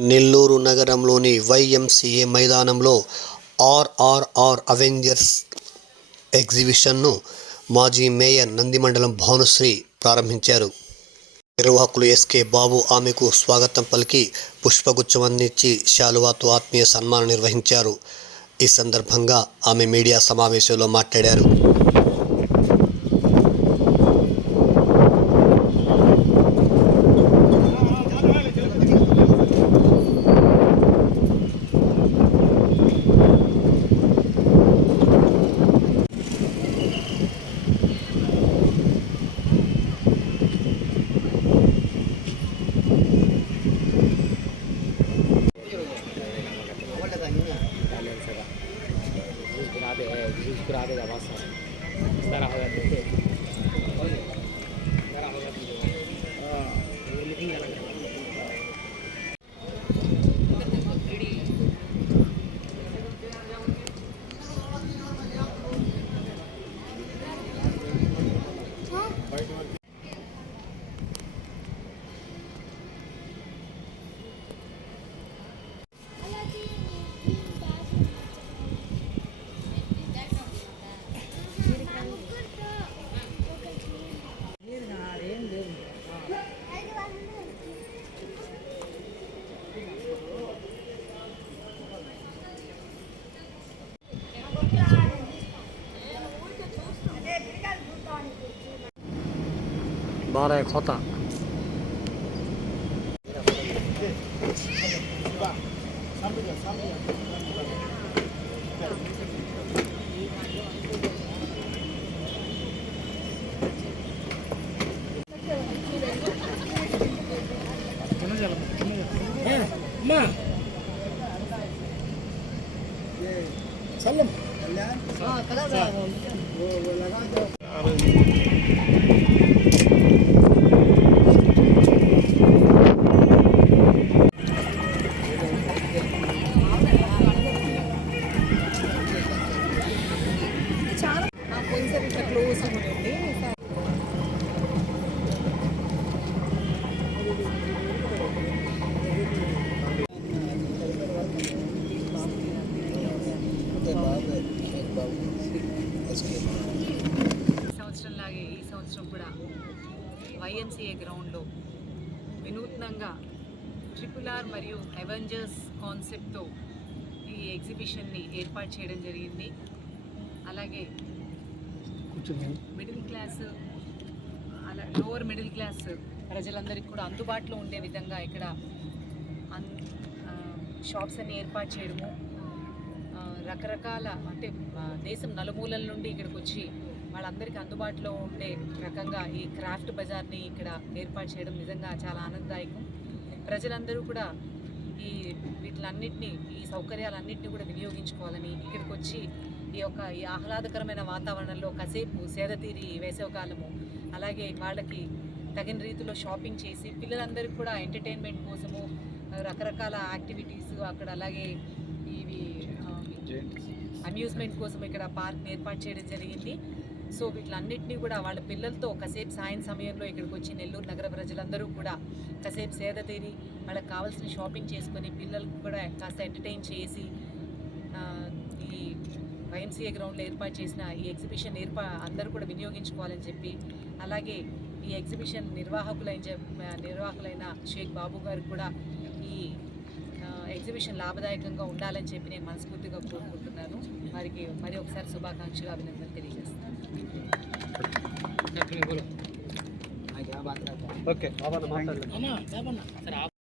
నెల్లూరు నగరంలోని వైఎంసీఏ మైదానంలో ఆర్ఆర్ఆర్ అవెంజర్స్ ఎగ్జిబిషన్ను మాజీ మేయర్ నందిమండలం భానుశ్రీ ప్రారంభించారు. నిర్వాహకులు ఎస్కే బాబు ఆమెకు స్వాగతం పలికి పుష్పగుచ్చం అందించి శాలువాతో ఆత్మీయ సన్మానం నిర్వహించారు. ఈ సందర్భంగా ఆమె మీడియా సమావేశంలో మాట్లాడారు. registrada da vacina. Estará rodando बारह एक होता కొంచెం సంవత్సరం కూడా వైఎంసీఏ గ్రౌండ్లో వినూత్నంగా ట్రిపుల్ ఆర్ మరియు అవెంజర్స్ కాన్సెప్ట్తో ఈ ఎగ్జిబిషన్ని ఏర్పాటు చేయడం జరిగింది. అలాగే మిడిల్ క్లాస్ అలా లోవర్ మిడిల్ క్లాస్ ప్రజలందరికీ కూడా అందుబాటులో ఉండే విధంగా ఇక్కడ అన్ షాప్స్ అన్ని ఏర్పాటు చేయడము. రకరకాల అంటే దేశం నలుమూలల నుండి ఇక్కడికి వచ్చి వాళ్ళందరికీ అందుబాటులో ఉండే రకంగా ఈ క్రాఫ్ట్ బజార్ని ఇక్కడ ఏర్పాటు చేయడం నిజంగా చాలా ఆనందదాయకం. ప్రజలందరూ కూడా ఈ వీటిలన్నిటినీ ఈ సౌకర్యాలన్నింటినీ కూడా వినియోగించుకోవాలని ఇక్కడికి వచ్చి ఈ యొక్క ఈ ఆహ్లాదకరమైన వాతావరణంలో కాసేపు సేదతీరి వేసవకాలము అలాగే వాళ్ళకి తగిన రీతిలో షాపింగ్ చేసి పిల్లలందరికీ కూడా ఎంటర్టైన్మెంట్ కోసము రకరకాల యాక్టివిటీస్ అక్కడ అలాగే ఇవి అమ్యూజ్మెంట్ కోసం ఇక్కడ పార్క్ ఏర్పాటు చేయడం జరిగింది. సో వీటిలన్నింటినీ కూడా వాళ్ళ పిల్లలతో కాసేపు సాయం సమయంలో ఇక్కడికి వచ్చి నెల్లూరు నగర ప్రజలందరూ కూడా కాసేపు సేద తీరి వాళ్ళకి కావాల్సిన షాపింగ్ చేసుకొని పిల్లలకు కూడా కాస్త ఎంటర్టైన్ చేసి ఈ వైఎంసీఏ గ్రౌండ్లో ఏర్పాటు చేసిన ఈ ఎగ్జిబిషన్ ఏర్పా అందరూ కూడా వినియోగించుకోవాలని చెప్పి అలాగే ఈ ఎగ్జిబిషన్ నిర్వాహకులైన నిర్వాహకులైన షేక్ బాబు గారు కూడా ఈ ఎగ్జిబిషన్ లాభదాయకంగా ఉండాలని చెప్పి నేను మనస్ఫూర్తిగా కోరుకుంటున్నాను. వారికి మరి ఒకసారి శుభాకాంక్షలు అభినందనలు తెలియజేస్తాను ओके